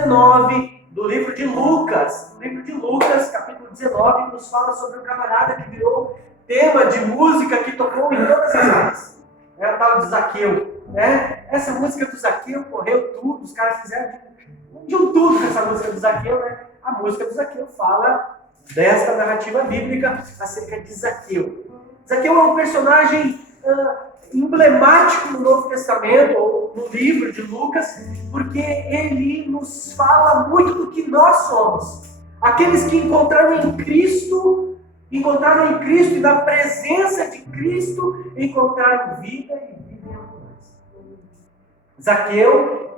19 do livro de Lucas. O livro de Lucas, capítulo 19, nos fala sobre um camarada que virou tema de música que tocou em todas as áreas. É o tal de Zaqueu. Né? Essa música do Zaqueu correu tudo, os caras fizeram de um tudo com essa música do Zaqueu. Né? A música do Zaqueu fala desta narrativa bíblica acerca de Zaqueu. Zaqueu é um personagem emblemático no Novo Testamento, ou no livro de Lucas, porque ele nos fala muito do que nós somos. Aqueles que encontraram em Cristo e na presença de Cristo, encontraram vida e vida em abundância. Zaqueu,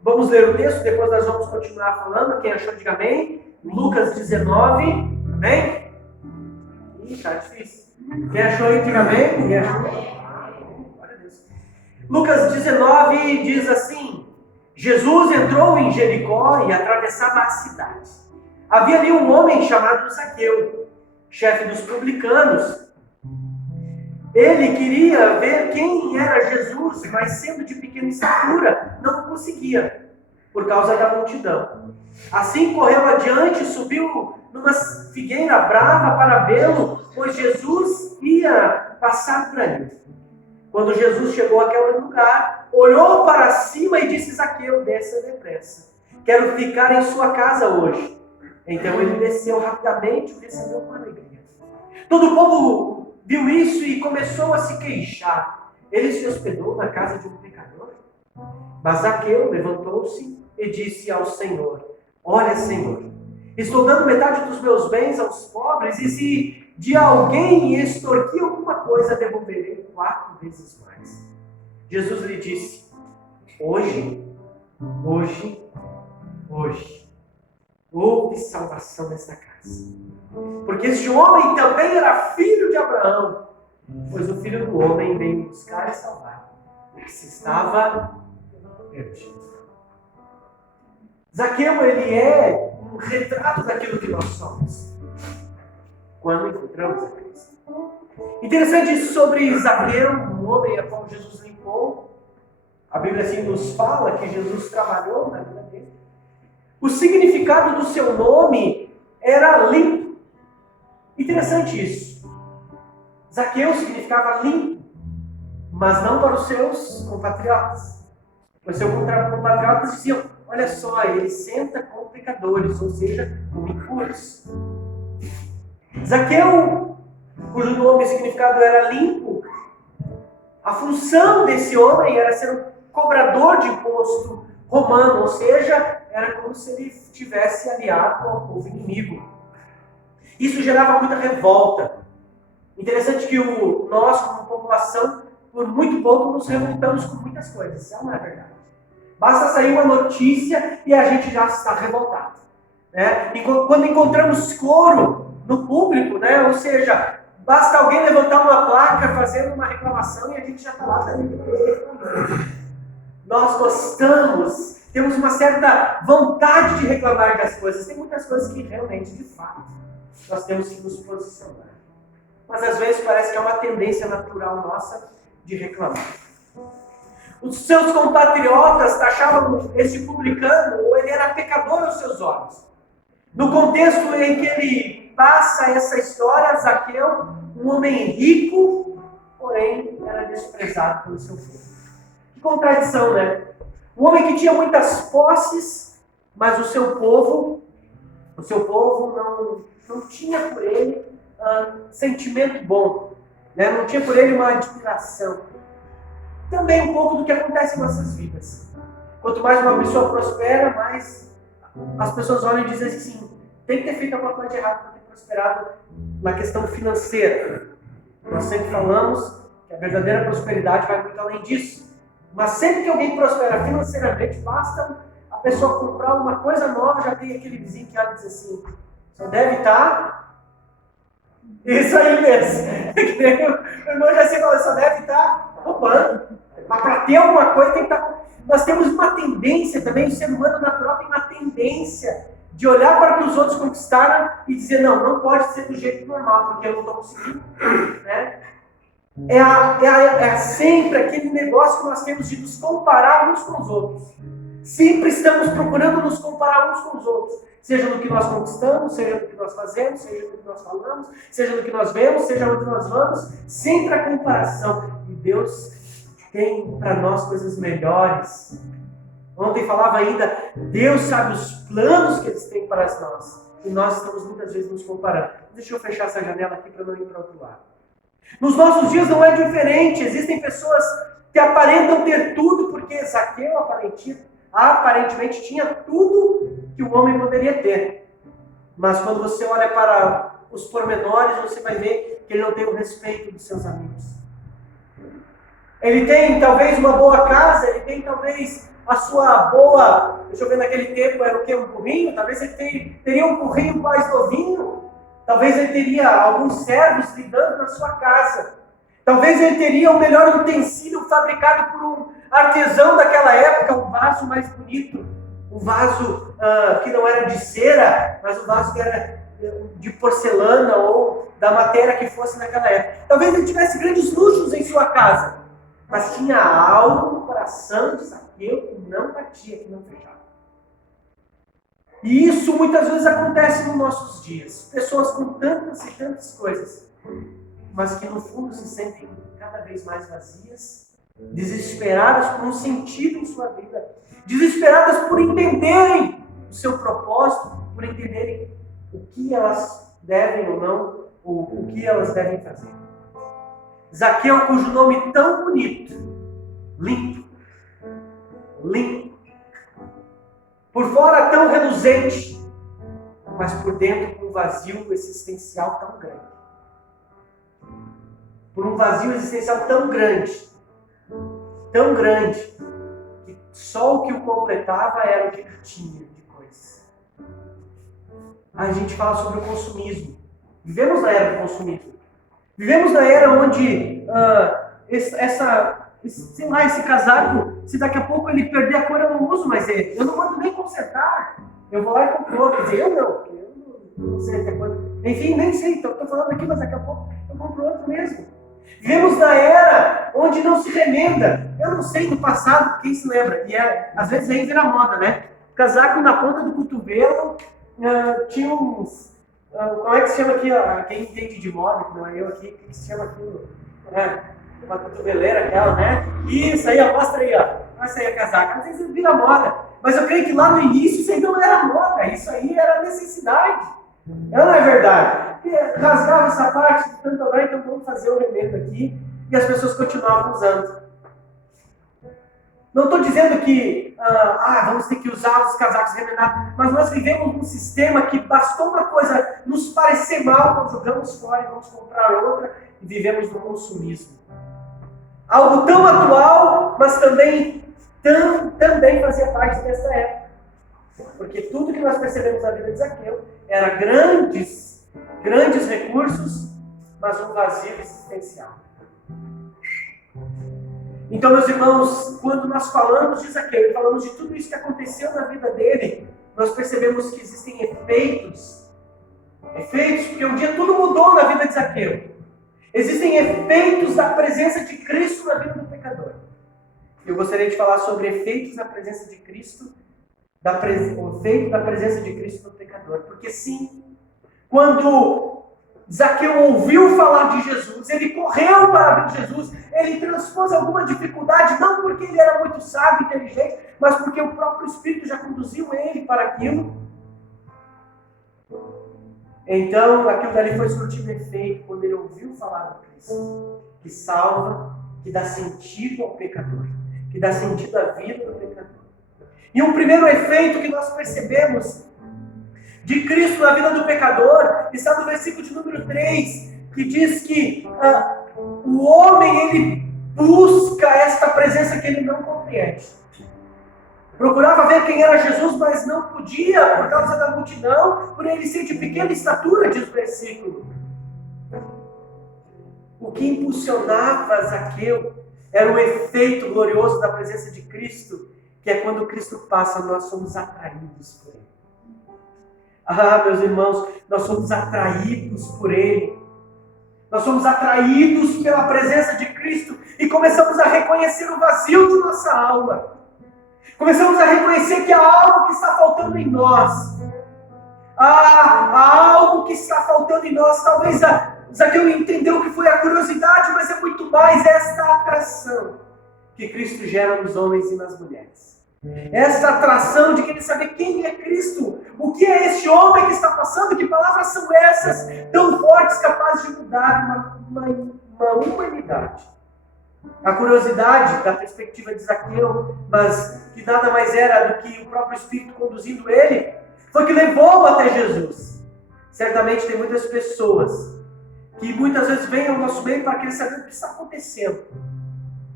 vamos ler o texto, depois nós vamos continuar falando. Quem achou, diga amém. Lucas 19, amém? Ih, tá difícil. Quem achou aí, diga amém. Quem achou? Glória a Deus. Lucas 19 diz assim: Jesus entrou em Jericó e atravessava a cidade. Havia ali um homem chamado Zaqueu, chefe dos publicanos. Ele queria ver quem era Jesus, mas sendo de pequena estatura, não conseguia, por causa da multidão. Assim correu adiante e subiu numa figueira brava para vê-lo, pois Jesus ia passar por ali. Quando Jesus chegou àquele lugar, olhou para cima e disse: Zaqueu, desça depressa. Quero ficar em sua casa hoje. Então ele desceu rapidamente e o recebeu com alegria. Todo o povo viu isso e começou a se queixar. Ele se hospedou na casa de um pecador. Mas Zaqueu levantou-se e disse ao Senhor: Olha, Senhor, estou dando metade dos meus bens aos pobres, e se de alguém extorquir alguma coisa, devolverei 4 vezes mais. Jesus lhe disse: Hoje, houve salvação nesta casa. Porque este homem também era filho de Abraão, pois o Filho do Homem veio buscar e salvar o que se estava perdido. Zaqueu, ele é um retrato daquilo que nós somos quando encontramos a Cristo. Interessante sobre Zaqueu, um homem a qual Jesus limpou. A Bíblia assim nos fala que Jesus trabalhou na vida dele. O significado do seu nome era limpo. Interessante isso. Zaqueu significava limpo, mas não para os seus compatriotas. Os seus compatriotas diziam: olha só, ele senta com pecadores, ou seja, com impuros. Zaqueu, cujo nome e significado era limpo, a função desse homem era ser um cobrador de imposto romano, ou seja, era como se ele estivesse aliado ao povo inimigo. Isso gerava muita revolta. Interessante que nós, como população, por muito pouco nos revoltamos com muitas coisas. Isso não é verdade. Basta sair uma notícia e a gente já está revoltado. Né? E quando encontramos coro no público, né? Ou seja, basta alguém levantar uma placa fazendo uma reclamação e a gente já está lá também. Nós gostamos, temos uma certa vontade de reclamar das coisas. Tem muitas coisas que realmente, de fato, nós temos que nos posicionar. Mas às vezes parece que é uma tendência natural nossa de reclamar. Os seus compatriotas taxavam este publicano, ou ele era pecador aos seus olhos. No contexto em que ele passa essa história, Zaqueu, um homem rico, porém era desprezado pelo seu povo. Que contradição, né? Um homem que tinha muitas posses, mas o seu povo não tinha por ele sentimento bom, né? Não tinha por ele uma admiração. Também um pouco do que acontece em nossas vidas. Quanto mais uma pessoa prospera, mais as pessoas olham e dizem assim: tem que ter feito alguma coisa de errado para ter prosperado na questão financeira. Nós sempre falamos que a verdadeira prosperidade vai muito além disso. Mas sempre que alguém prospera financeiramente, basta a pessoa comprar uma coisa nova, já tem aquele vizinho que olha e diz assim: só deve estar... Isso aí mesmo. O irmão já se falou: só deve estar roubando. Mas para ter alguma coisa tem que estar... Nós temos uma tendência também, o ser humano natural tem uma tendência de olhar para o que os outros conquistaram e dizer: não pode ser do jeito normal, porque eu não estou conseguindo. Né? É sempre aquele negócio que nós temos de nos comparar uns com os outros. Sempre estamos procurando nos comparar uns com os outros. Seja no que nós conquistamos, seja no que nós fazemos, seja no que nós falamos, seja no que nós vemos, seja onde nós vamos. Sempre a comparação. E Deus tem para nós coisas melhores. Ontem falava ainda, Deus sabe os planos que Ele tem para nós. E nós estamos muitas vezes nos comparando. Deixa eu fechar essa janela aqui para não ir para o outro lado. Nos nossos dias não é diferente. Existem pessoas que aparentam ter tudo, porque Zaqueu aparentemente tinha tudo que o homem poderia ter. Mas quando você olha para os pormenores, você vai ver que ele não tem o respeito dos seus amigos. Ele tem talvez uma boa casa, ele tem talvez a sua boa... Deixa eu ver, naquele tempo era o quê? Um burrinho? Talvez ele teria um burrinho mais novinho. Talvez ele teria alguns servos lidando na sua casa. Talvez ele teria o melhor utensílio fabricado por um artesão daquela época, um vaso mais bonito. Um vaso que não era de cera, mas um vaso que era de porcelana ou da matéria que fosse naquela época. Talvez ele tivesse grandes luxos em sua casa, mas tinha algo no coração de Zaqueu que não batia, que não fechava. E isso muitas vezes acontece nos nossos dias. Pessoas com tantas e tantas coisas, mas que no fundo se sentem cada vez mais vazias, desesperadas por um sentido em sua vida, desesperadas por entenderem o seu propósito, por entenderem o que elas devem ou não, ou o que elas devem fazer. Zaqueu, cujo nome tão bonito, limpo, por fora tão reluzente, mas por dentro com um vazio existencial tão grande. Por um vazio existencial tão grande, que só o que o completava era o que ele tinha de coisas. A gente fala sobre o consumismo. Vivemos na era do consumismo. Vivemos na era onde esse casaco, se daqui a pouco ele perder a cor, eu não uso mais ele. Eu não mando nem consertar. Eu vou lá e compro outro. Quer dizer, eu não sei até quando. Enfim, nem sei. Estou falando aqui, mas daqui a pouco eu compro outro mesmo. Vivemos na era onde não se remenda. Eu não sei do passado, quem se lembra. E às vezes aí vira moda, né? Casaco na ponta do cotovelo. Tinha uns... como é que se chama aqui? Quem entende de moda, que não é eu aqui, que se chama aquilo? Uma cotoveleira aquela, né? Isso aí, ó, mostra aí, ó. Mostra aí a casaca. Às vezes vira moda. Mas eu creio que lá no início isso aí não era moda. Isso aí era necessidade. Não é verdade? Rasgava essa parte de tanto obrar, então vamos fazer o remendo aqui. E as pessoas continuavam usando. Não estou dizendo que vamos ter que usar os casacos remendados, mas nós vivemos num sistema que bastou uma coisa nos parecer mal, nós jogamos fora e vamos comprar outra, e vivemos no consumismo. Algo tão atual, mas também fazia parte dessa época. Porque tudo que nós percebemos na vida de Zaqueu era grandes recursos, mas um vazio existencial. Então, meus irmãos, quando nós falamos de Zaqueu e falamos de tudo isso que aconteceu na vida dele, nós percebemos que existem efeitos, porque um dia tudo mudou na vida de Zaqueu. Existem efeitos da presença de Cristo na vida do pecador. Eu gostaria de falar sobre efeitos da presença de Cristo, o efeito da presença de Cristo no pecador. Porque sim, quando Zaqueu ouviu falar de Jesus, ele correu para ver Jesus, ele transpôs alguma dificuldade, não porque ele era muito sábio, inteligente, mas porque o próprio Espírito já conduziu ele para aquilo. Então, aquilo dali foi surtido efeito quando ele ouviu falar de Cristo, que salva, que dá sentido ao pecador, que dá sentido à vida do pecador. E um primeiro efeito que nós percebemos de Cristo na vida do pecador está no versículo de número 3, que diz que o homem, ele busca esta presença que ele não compreende. Procurava ver quem era Jesus, mas não podia por causa da multidão, por ele ser de pequena estatura, diz o versículo. O que impulsionava Zaqueu era o efeito glorioso da presença de Cristo, que é quando Cristo passa, nós somos atraídos por ele. Meus irmãos, nós somos atraídos por ele. Nós somos atraídos pela presença de Cristo e começamos a reconhecer o vazio de nossa alma. Começamos a reconhecer que há algo que está faltando em nós. Há algo que está faltando em nós. Talvez Zaqueu entendeu que foi a curiosidade, mas é muito mais esta atração que Cristo gera nos homens e nas mulheres. Esta atração de querer saber quem é Cristo, o que é este homem que está passando, que palavras são essas tão fortes, capazes de mudar uma humanidade. A curiosidade da perspectiva de Zaqueu, mas que nada mais era do que o próprio Espírito conduzindo ele, foi que levou até Jesus. Certamente tem muitas pessoas que muitas vezes vêm ao nosso meio para querer saber o que está acontecendo.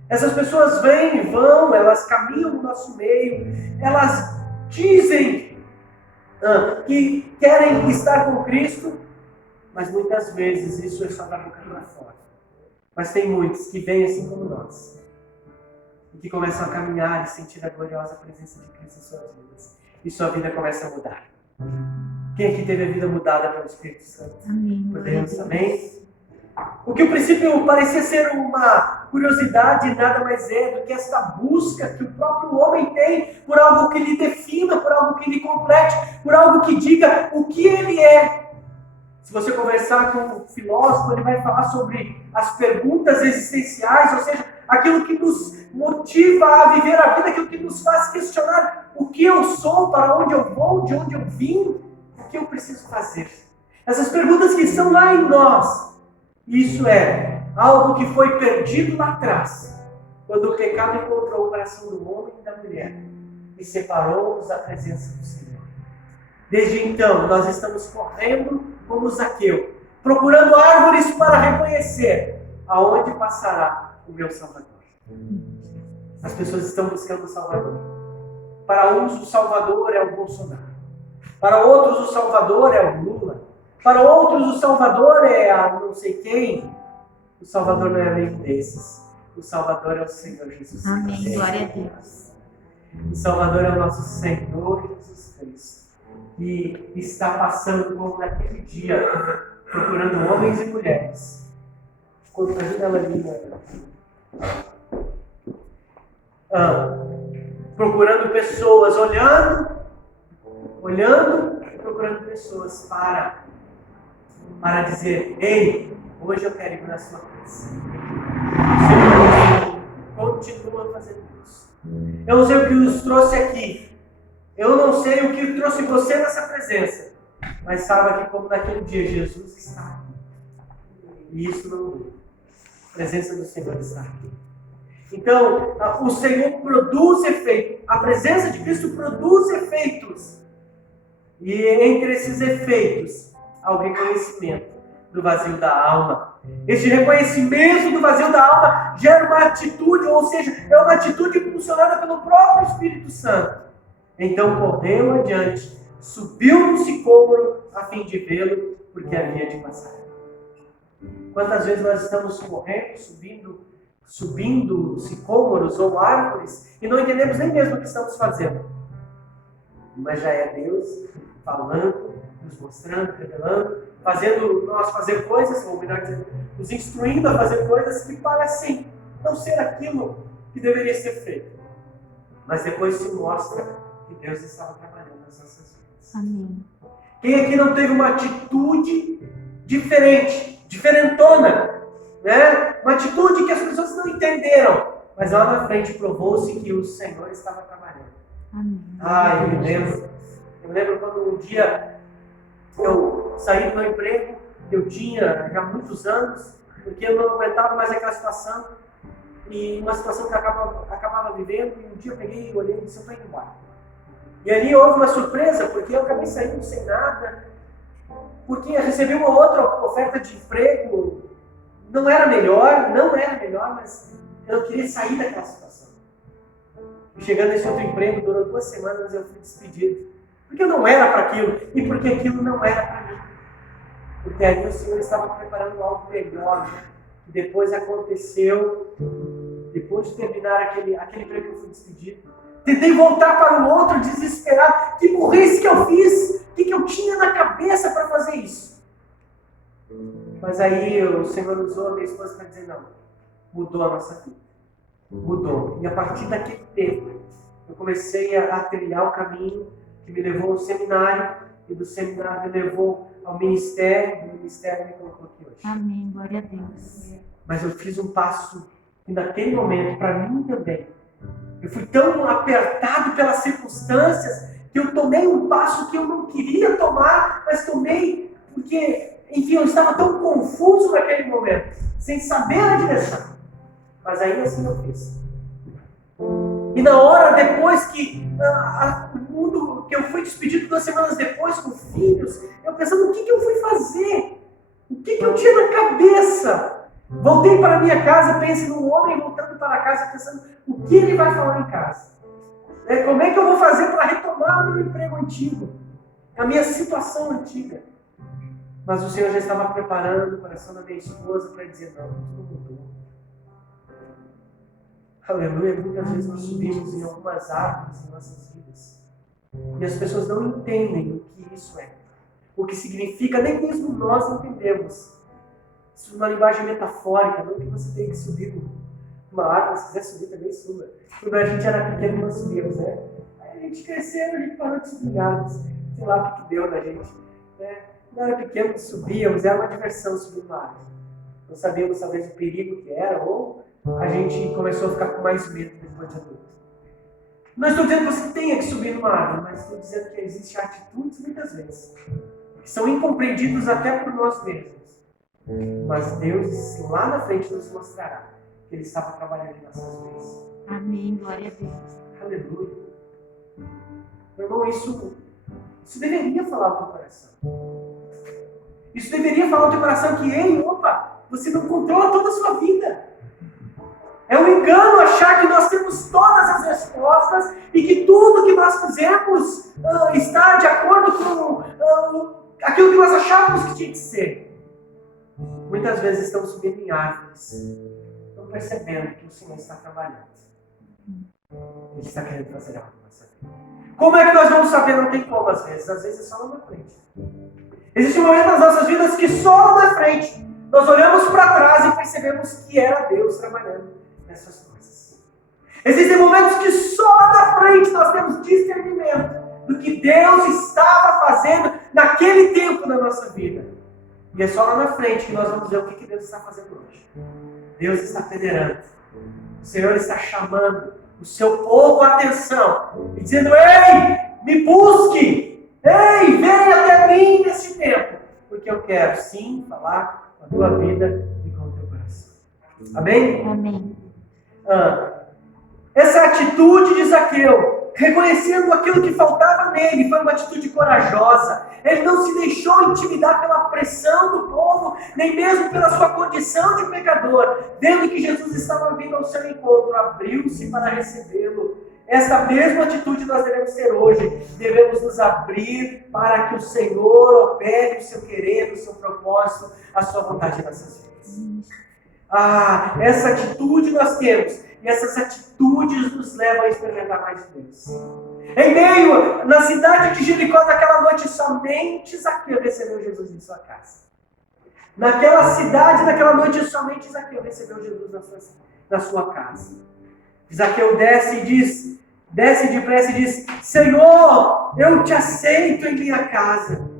Essas pessoas vêm e vão, elas caminham no nosso meio, elas dizem que querem estar com Cristo, mas muitas vezes isso é só da boca para fora. Mas tem muitos que vêm assim como nós, e que começam a caminhar e sentir a gloriosa presença de Cristo em suas vidas, e sua vida começa a mudar. Quem aqui teve a vida mudada pelo Espírito Santo? Amém. Por Deus, amém? O que o princípio parecia ser uma curiosidade, nada mais é do que esta busca que o próprio homem tem por algo que lhe defina, por algo que lhe complete, por algo que diga o que ele é. Se você conversar com um filósofo, ele vai falar sobre as perguntas existenciais, ou seja, aquilo que nos motiva a viver a vida, aquilo que nos faz questionar o que eu sou, para onde eu vou, de onde eu vim, o que eu preciso fazer. Essas perguntas que estão lá em nós. Isso é algo que foi perdido lá atrás, quando o pecado encontrou o coração do homem e da mulher e separou-os da presença do Senhor. Desde então, nós estamos correndo como Zaqueu, procurando árvores para reconhecer aonde passará o meu Salvador. As pessoas estão buscando o Salvador. Para uns, o Salvador é o Bolsonaro. Para outros, o Salvador é o Lula. Para outros, o Salvador é a não sei quem. O Salvador não é nenhum desses. O Salvador é o Senhor Jesus Cristo. Amém. Glória a Deus. O Salvador é o nosso Senhor Jesus Cristo. E está passando como naquele dia, procurando homens e mulheres. Ajuda ela ali, procurando pessoas, olhando, procurando pessoas para dizer: ei, hoje eu quero ir na sua casa. O Senhor continua fazendo isso. Eu não sei o que os trouxe aqui. Eu não sei o que trouxe você nessa presença. Mas saiba que como naquele dia Jesus está aqui. E isso não muda. A presença do Senhor está aqui. Então, o Senhor produz efeito. A presença de Cristo produz efeitos. E entre esses efeitos, há o reconhecimento do vazio da alma. Este reconhecimento do vazio da alma gera uma atitude, ou seja, é uma atitude impulsionada pelo próprio Espírito Santo. Então correu adiante, subiu no sicômoro a fim de vê-lo, porque havia de passar. Quantas vezes nós estamos correndo, subindo sicômoros ou árvores e não entendemos nem mesmo o que estamos fazendo. Mas já é Deus falando, nos mostrando, revelando, fazendo nós fazer coisas, ou melhor dizendo, nos instruindo a fazer coisas que parecem não ser aquilo que deveria ser feito. Mas depois se mostra que Deus estava trabalhando nas nossas vidas. Amém. Quem aqui não teve uma atitude diferente, diferentona, né? Uma atitude que as pessoas não entenderam, mas lá na frente provou-se que o Senhor estava trabalhando. Amém. Eu lembro quando um dia eu saí do meu emprego, eu tinha já muitos anos, porque eu não aguentava mais aquela situação, e uma situação que eu acabava vivendo, e um dia eu peguei e olhei e disse: eu estou indo embora. E ali houve uma surpresa, porque eu acabei saindo sem nada, porque eu recebi uma outra oferta de emprego, não era melhor, mas eu queria sair daquela situação. E chegando nesse outro emprego, durou 2 semanas, eu fui despedido. Porque eu não era para aquilo, e porque aquilo não era para mim. Porque ali o Senhor estava preparando algo melhor, que depois aconteceu, depois de terminar aquele emprego que eu fui despedido. Tentei voltar para o outro, desesperado. Que burrice que eu fiz! O que eu tinha na cabeça para fazer isso? Mas aí o Senhor usou a minha esposa para dizer: não, mudou a nossa vida. Mudou. E a partir daquele tempo, eu comecei a trilhar o caminho que me levou ao seminário, e do seminário me levou ao ministério, do ministério me colocou aqui hoje. Amém. Glória a Deus. Mas eu fiz um passo que naquele momento, para mim também, eu fui tão apertado pelas circunstâncias que eu tomei um passo que eu não queria tomar, mas tomei porque, enfim, eu estava tão confuso naquele momento, sem saber a direção. Mas ainda assim eu fiz. E na hora, depois que o mundo, que eu fui despedido 2 semanas depois com filhos, eu pensando, o que eu fui fazer? O que eu tinha na cabeça? Voltei para minha casa, pense num homem voltando para casa, pensando, o que ele vai falar em casa? Como é que eu vou fazer para retomar o meu emprego antigo? A minha situação antiga? Mas o Senhor já estava preparando o coração da minha esposa para dizer, não, tudo mudou. Aleluia, muitas vezes nós subimos em algumas árvores em nossas vidas. E as pessoas não entendem o que isso é. O que significa, nem mesmo nós entendemos. Isso é uma linguagem metafórica, não que você tem que subir numa árvore, se quiser subir também suba. Quando a gente era pequeno nós subíamos, né? Aí a gente cresceu, a gente parou de subir em árvores. Sei lá o que deu na gente. Né? Quando era pequeno subíamos, era uma diversão subir numa árvore. Não sabíamos talvez o perigo que era, ou a gente começou a ficar com mais medo depois de adulto. Não estou dizendo que você tenha que subir numa árvore, mas estou dizendo que existem atitudes, muitas vezes, que são incompreendidas até por nós mesmos. Mas Deus, lá na frente, nos mostrará que Ele estava trabalhando em nossas vidas. Amém. Glória a Deus. Aleluia. Meu irmão, isso deveria falar ao teu coração. Isso deveria falar ao teu coração que, ei, opa, você não controla toda a sua vida. É um engano achar que nós temos todas as respostas e que tudo que nós fizemos está de acordo com aquilo que nós achávamos que tinha que ser. Muitas vezes estamos subindo em árvores, não percebendo que o Senhor está trabalhando. Ele está querendo fazer algo na nossa vida. Como é que nós vamos saber? Não tem como às vezes é só lá na frente. Existe um momento nas nossas vidas que só lá na frente nós olhamos para trás e percebemos que era Deus trabalhando nessas coisas. Existem momentos que só lá na frente nós temos discernimento do que Deus estava fazendo naquele tempo na nossa vida. E é só lá na frente que nós vamos ver o que Deus está fazendo hoje. Deus está federando. O Senhor está chamando o seu povo à atenção e dizendo, ei, me busque! Ei, venha até mim nesse tempo, porque eu quero sim falar com a tua vida e com o teu coração. Amém? Amém. Essa atitude de Zaqueu, reconhecendo aquilo que faltava nele, foi uma atitude corajosa. Ele não se deixou intimidar pela pressão do povo, nem mesmo pela sua condição de pecador. Vendo que Jesus estava vindo ao seu encontro, abriu-se para recebê-lo. Essa mesma atitude nós devemos ter hoje. Devemos nos abrir para que o Senhor opere o seu querer, o seu propósito, a sua vontade nessas vidas. Essa atitude nós temos. E essas atitudes nos levam a experimentar mais de Deus. Em meio, na cidade de Jericó, naquela noite, somente Zaqueu recebeu Jesus em sua casa. Naquela cidade, naquela noite, somente Zaqueu recebeu Jesus na sua casa. Zaqueu desce depressa e diz, Senhor, eu te aceito em minha casa.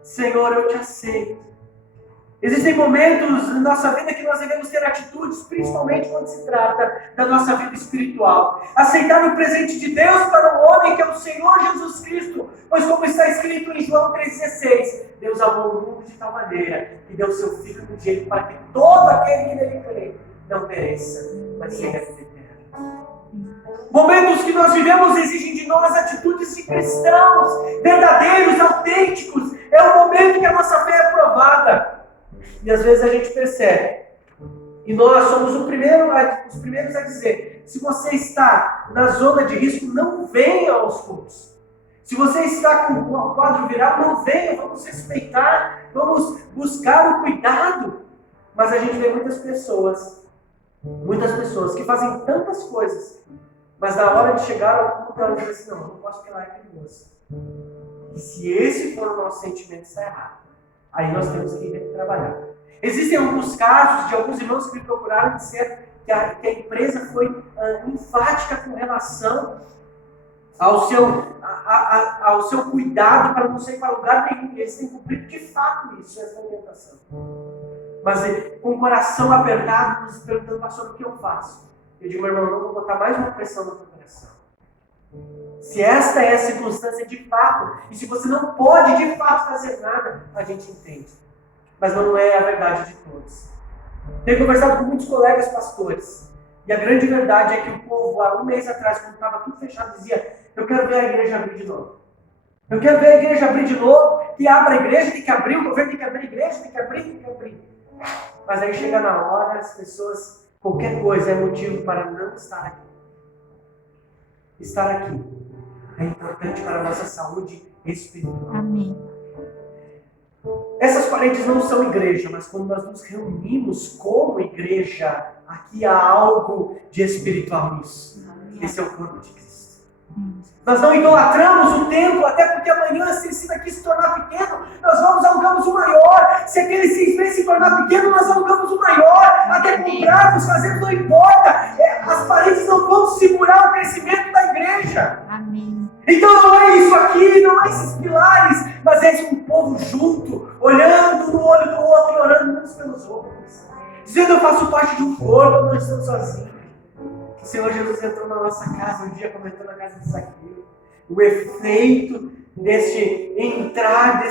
Senhor, eu te aceito. Existem momentos na nossa vida que nós devemos ter atitudes, principalmente quando se trata da nossa vida espiritual. Aceitar o presente de Deus para o homem que é o Senhor Jesus Cristo. Pois como está escrito em João 3,16, Deus amou o mundo de tal maneira que deu o seu Filho no dia para que todo aquele que nele crê não pereça, mas tenha vida eterna. Momentos que nós vivemos exigem de nós atitudes de cristãos, verdadeiros, autênticos. É o momento que a nossa fé é provada. E às vezes a gente percebe. E nós somos os primeiros a dizer, se você está na zona de risco, não venha aos cultos. Se você está com o quadro viral, não venha, vamos respeitar, vamos buscar o cuidado. Mas a gente vê muitas pessoas que fazem tantas coisas, mas na hora de chegar ao culto, elas dizem assim, não posso porque lá é perigoso. E se esse for o nosso sentimento, está errado. Aí nós temos que trabalhar. Existem alguns casos de alguns irmãos que me procuraram dizer que a empresa foi enfática com relação ao seu cuidado para não sair para lugar nenhum. E eles têm cumprido de fato isso, essa orientação. Mas com o coração apertado, nos perguntando, pastor, o que eu faço? Eu digo, meu irmão, não vou botar mais uma pressão no teu coração. Se esta é a circunstância de fato, e se você não pode de fato fazer nada, a gente entende. Mas não é a verdade de todos. Tenho conversado com muitos colegas pastores, e a grande verdade é que o povo, há um mês atrás, quando estava tudo fechado, dizia, eu quero ver a igreja abrir de novo. Eu quero ver a igreja abrir de novo, que abra a igreja, tem que abrir, o governo tem que abrir a igreja, tem que abrir. Mas aí chega na hora, as pessoas, qualquer coisa é motivo para não estar aqui. Estar aqui é importante para a nossa saúde espiritual. Amém. Essas paredes não são igreja, mas quando nós nos reunimos como igreja, aqui há algo de espiritual nisso. Esse é o corpo de Cristo. Nós não idolatramos o templo, até porque amanhã, se esse daqui se tornar pequeno, nós alugamos o maior. Se aquele 6 meses se tornar pequeno, nós alugamos o maior. Até comprarmos, fazermos, não importa. As paredes não vão segurar o crescimento da igreja. Amém. Então não é isso aqui, não é esses pilares, mas é esse um povo junto, olhando no olho do outro e orando uns pelos outros. Dizendo, eu faço parte de um corpo, não estamos sozinhos. O Senhor Jesus entrou na nossa casa um dia, comentou na casa de Zaqueu. O efeito deste entrar,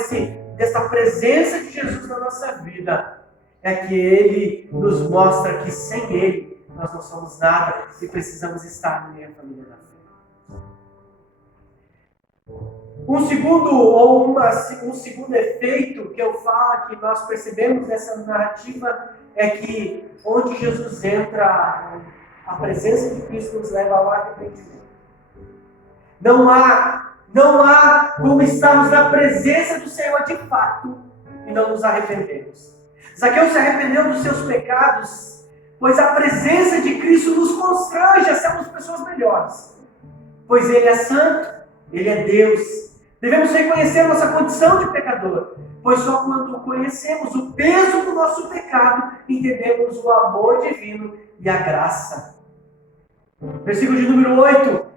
dessa presença de Jesus na nossa vida, é que Ele nos mostra que sem Ele nós não somos nada e precisamos estar no meio da família da fé. Um segundo efeito que eu falo, que nós percebemos nessa narrativa, é que onde Jesus entra, a presença de Cristo nos leva ao arrependimento. Não há como estarmos na presença do Senhor de fato e não nos arrependemos. Zaqueu se arrependeu dos seus pecados, pois a presença de Cristo nos constrange a sermos pessoas melhores. Pois Ele é santo, Ele é Deus. Devemos reconhecer nossa condição de pecador, pois só quando conhecemos o peso do nosso pecado, entendemos o amor divino e a graça. Versículo de número 8.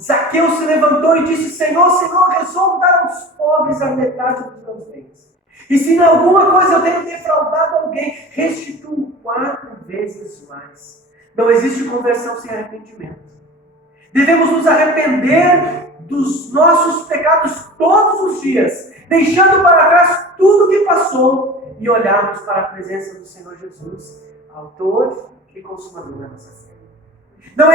Zaqueu se levantou e disse, Senhor, resolvo dar aos pobres a metade dos meus bens. E se em alguma coisa eu tenho defraudado alguém, restituo 4 vezes mais. Não existe conversão sem arrependimento. Devemos nos arrepender dos nossos pecados todos os dias, deixando para trás tudo o que passou e olharmos para a presença do Senhor Jesus, autor e consumador da nossa fé. Não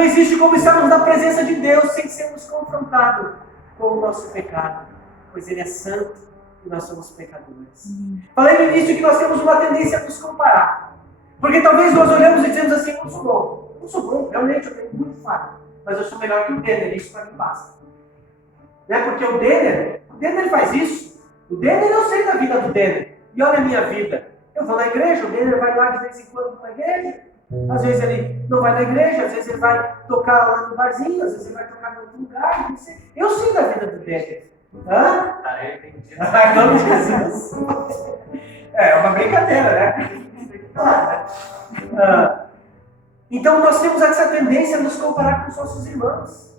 existe como estarmos na presença de Deus sem sermos confrontados com o nosso pecado, pois Ele é santo e nós somos pecadores. Falei no início que nós temos uma tendência a nos comparar, porque talvez nós olhamos e dizemos assim, não sou bom, realmente eu tenho muito falha, mas eu sou melhor que o Denner, isso para mim basta. Não é porque o Denner faz isso, o Denner eu sei da vida do Denner, e olha a minha vida, eu vou na igreja, o Denner vai lá de vez em quando na igreja, às vezes ele não vai na igreja, às vezes ele vai tocar lá no barzinho, às vezes ele vai tocar em outro lugar, não sei. Eu sei da vida do Denner. Hã? Em nome de Jesus. É uma brincadeira, né? Então nós temos essa tendência a nos comparar com os nossos irmãos.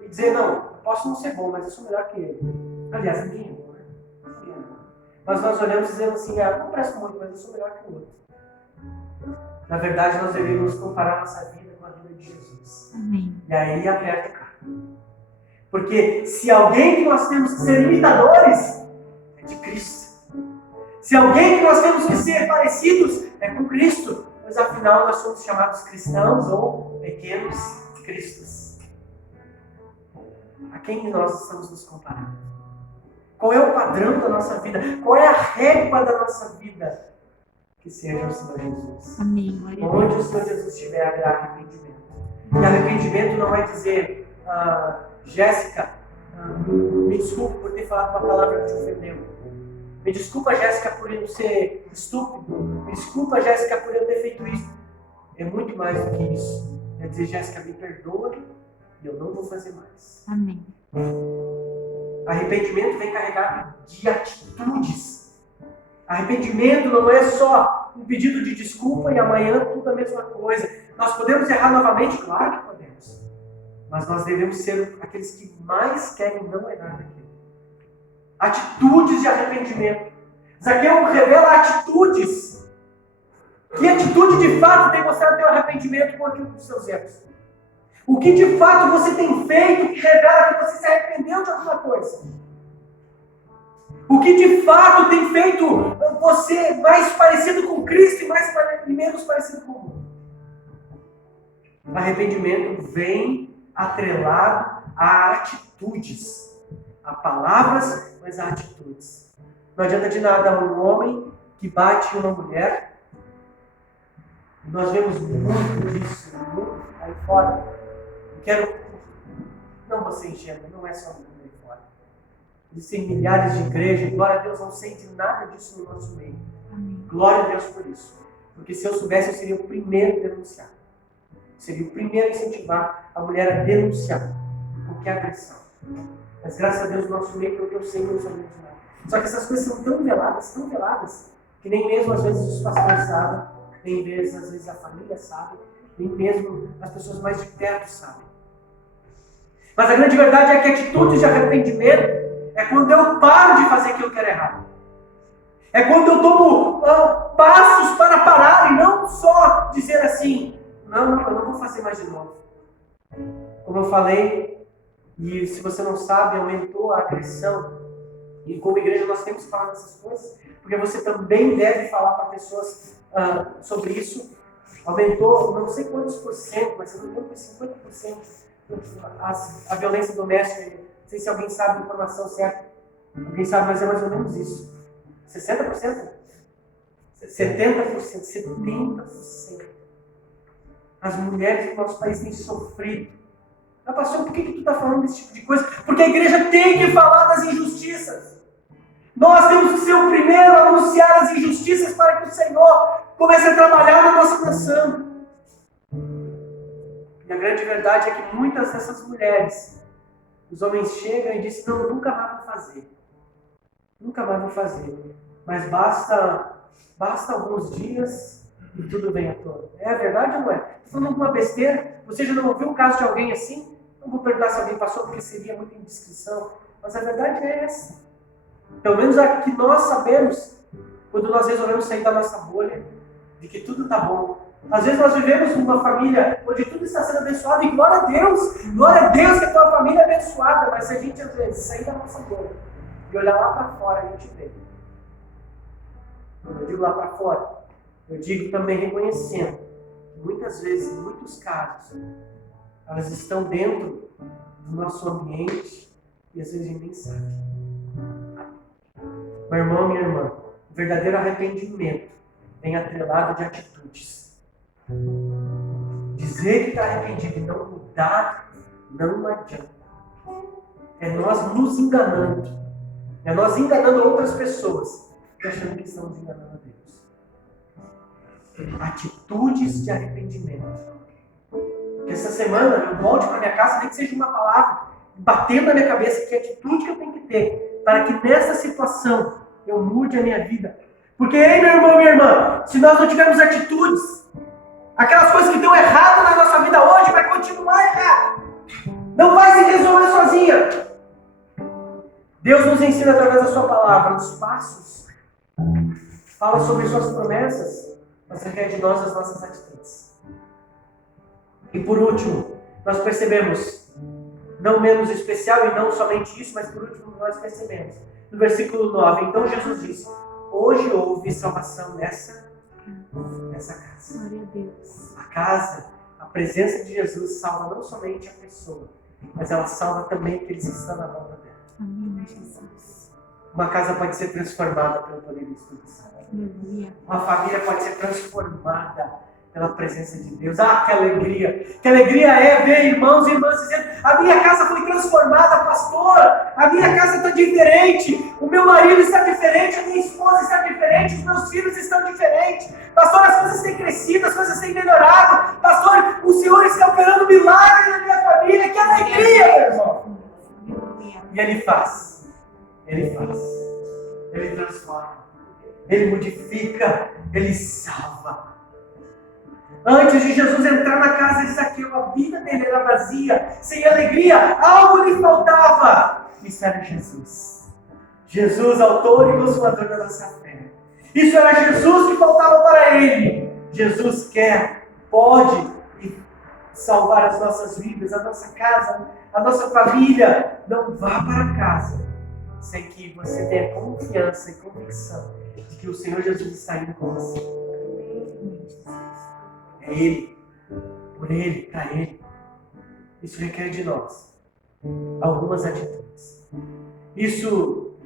E dizer, não, eu posso não ser bom, mas eu sou melhor que ele. Aliás, ninguém é bom, né? Mas nós olhamos e dizemos assim, eu não presto muito, mas eu sou melhor que o outro. Na verdade, nós devemos comparar nossa vida com a vida de Jesus. Amém. E aí aperta o carro. Porque se alguém que nós temos que ser imitadores, é de Cristo. Se alguém que nós temos que ser parecidos, é com Cristo. Pois afinal nós somos chamados cristãos ou pequenos cristos. A quem nós estamos nos comparando? Qual é o padrão da nossa vida? Qual é a régua da nossa vida? Que seja o Senhor Jesus. Amém. Onde o Senhor Jesus estiver, haverá arrependimento. E arrependimento não é dizer, Jéssica, me desculpe por ter falado uma palavra que te ofendeu. Me desculpa, Jéssica, por eu ser estúpido. Me desculpa, Jéssica, por eu ter feito isso. É muito mais do que isso. É dizer, Jéssica, me perdoa e eu não vou fazer mais. Amém. Arrependimento vem carregado de atitudes. Arrependimento não é só um pedido de desculpa e amanhã tudo a mesma coisa. Nós podemos errar novamente? Claro que podemos. Mas nós devemos ser aqueles que mais querem não errar daquilo. Atitudes de arrependimento. Zaqueu revela atitudes. Que atitude de fato tem mostrado teu arrependimento com aquilo dos seus erros? O que de fato você tem feito que revela que você se arrependeu de alguma coisa? O que de fato tem feito você mais parecido com Cristo e menos parecido com o mundo? Arrependimento vem atrelado a atitudes, a palavras, mas a atitudes. Não adianta de nada um homem que bate em uma mulher. Nós vemos muito disso, muito aí fora. Não você enxerga, não é só no mundo aí fora. Existem milhares de igrejas, glória a Deus, não sei de nada disso no nosso meio. Glória a Deus por isso. Porque se eu soubesse, eu seria o primeiro a denunciar. Seria o primeiro a incentivar a mulher a denunciar qualquer agressão. Mas graças a Deus, no nosso meio, pelo que eu sei, não sabemos nada. Só que essas coisas são tão veladas, que nem mesmo às vezes os pastores sabem, nem mesmo às vezes a família sabe, nem mesmo as pessoas mais de perto sabem. Mas a grande verdade é que atitudes de arrependimento é quando eu paro de fazer aquilo que era errado. É quando eu tomo passos para parar e não só dizer assim, não, eu não vou fazer mais de novo. Como eu falei, e se você não sabe, aumentou a agressão. E como igreja nós temos que falar dessas coisas, porque você também deve falar para pessoas sobre isso. Aumentou, não sei quantos por cento, mas se não me engano, 50% a violência doméstica. Não sei se alguém sabe a informação certa. Alguém sabe, mas é mais ou menos isso. 60%? 70%, 70%. As mulheres do nosso país têm sofrido. Pastor, por que tu está falando desse tipo de coisa? Porque a igreja tem que falar das injustiças. Nós temos que ser o primeiro a anunciar as injustiças para que o Senhor comece a trabalhar na nossa nação. E a grande verdade é que muitas dessas mulheres, os homens chegam e dizem, não, nunca mais vou fazer. Nunca mais vou fazer. Mas basta alguns dias e tudo vem à tona. É verdade ou não é? Estou falando alguma besteira? Você já não ouviu um caso de alguém assim? Não vou perguntar se alguém passou, porque seria muita indiscrição. Mas a verdade é essa. Pelo menos a que nós sabemos, quando nós resolvemos sair da nossa bolha, de que tudo está bom. Às vezes nós vivemos numa família onde tudo está sendo abençoado, e glória a Deus que a tua família é abençoada, mas se a gente às vezes sair da nossa bolha e olhar lá para fora, a gente vê. Quando eu digo lá para fora, eu digo também reconhecendo que muitas vezes, em muitos casos, elas estão dentro do nosso ambiente e às vezes a gente nem sabe. Meu irmão, minha irmã, o verdadeiro arrependimento vem atrelado de atitudes. Dizer que está arrependido e não mudar, não adianta. É nós nos enganando. É nós enganando outras pessoas, achando que estamos enganando a Deus. Atitudes de arrependimento. Que essa semana eu volte para minha casa, nem que seja uma palavra, batendo na minha cabeça que atitude que eu tenho que ter para que nessa situação eu mude a minha vida. Porque, ei, meu irmão, minha irmã, se nós não tivermos atitudes, aquelas coisas que estão erradas na nossa vida hoje vai continuar errado. Não vai se resolver sozinha. Deus nos ensina através da sua palavra os passos. Fala sobre suas promessas, mas requer de nós as nossas atitudes. E por último, nós percebemos, não menos especial e não somente isso, mas por último nós percebemos, no versículo 9, então Jesus disse, hoje houve salvação nessa casa. Glória a Deus. A casa, a presença de Jesus salva não somente a pessoa, mas ela salva também aqueles que estão na volta dela. Amém, Jesus. Uma casa pode ser transformada pelo poder do Espírito Santo. Aleluia. Uma família pode ser transformada pela presença de Deus. Ah, que alegria! Que alegria é ver irmãos e irmãs dizendo, a minha casa foi transformada, pastor! A minha casa está diferente! O meu marido está diferente, a minha esposa está diferente, os meus filhos estão diferentes. Pastor, as coisas têm crescido, as coisas têm melhorado. Pastor, o Senhor está operando milagres na minha família. Que alegria, meu irmão! E Ele faz. Ele transforma. Ele modifica. Ele salva. Antes de Jesus entrar na casa de Zaqueu, a vida dele era vazia, sem alegria, algo lhe faltava. Isso era Jesus. Jesus, autor e consumador da nossa fé. Isso era Jesus que faltava para ele. Jesus quer, pode salvar as nossas vidas, a nossa casa, a nossa família. Não vá para casa sem que você tenha confiança e convicção de que o Senhor Jesus está indo com você. É Ele, por Ele, para Ele. Isso requer de nós algumas atitudes.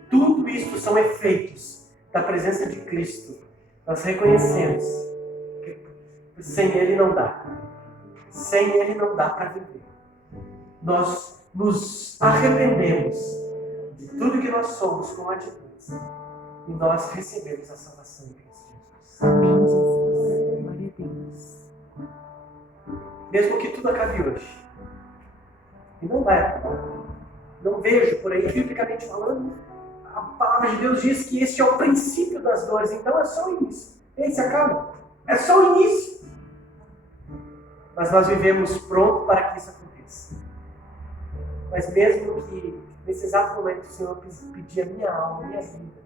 Tudo isso são efeitos da presença de Cristo. Nós reconhecemos que sem Ele não dá. Sem Ele não dá para viver. Nós nos arrependemos de tudo que nós somos com atitudes. E nós recebemos a salvação em Cristo Jesus. Amém, Jesus. Glória a Deus. Mesmo que tudo acabe hoje. E não vai acabar. Não vejo por aí, biblicamente falando, a palavra de Deus diz que este é o princípio das dores. Então é só o início. Esse acaba. É só o início. Mas nós vivemos pronto para que isso aconteça. Mas mesmo que nesse exato momento o Senhor pedir a minha alma, a minha vida,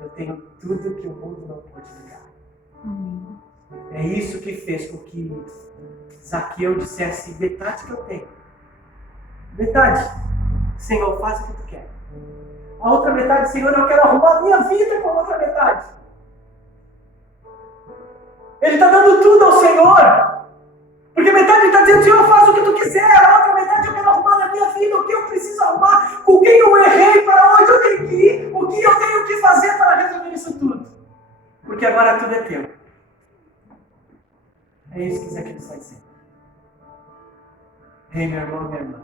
eu tenho tudo que o mundo não pode me dar. Amém. É isso que fez com que Zaqueu dissesse: metade que eu tenho. Metade, Senhor, faz o que tu quer. A outra metade, Senhor, eu quero arrumar a minha vida com a outra metade. Ele está dando tudo ao Senhor. Porque metade ele está dizendo: Senhor, faz o que tu quiser. A outra metade eu quero arrumar na minha vida. O que eu preciso arrumar? Com quem eu errei? Para onde eu tenho que ir? O que eu tenho que fazer para resolver isso tudo? Porque agora tudo é teu. É isso que Zaqueu está dizendo. Ei, meu irmão, minha irmã,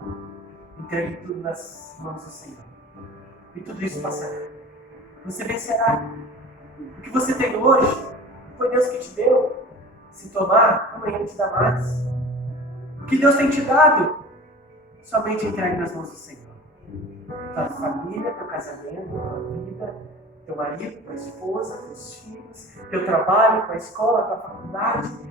entregue tudo nas mãos do Senhor. E tudo isso passará. Você vencerá. O que você tem hoje, foi Deus que te deu. Se tomar, amanhã Ele te dá mais. O que Deus tem te dado, somente entregue nas mãos do Senhor. Tua família, teu casamento, tua vida, teu marido, tua esposa, teus filhos, teu trabalho, tua escola, tua faculdade.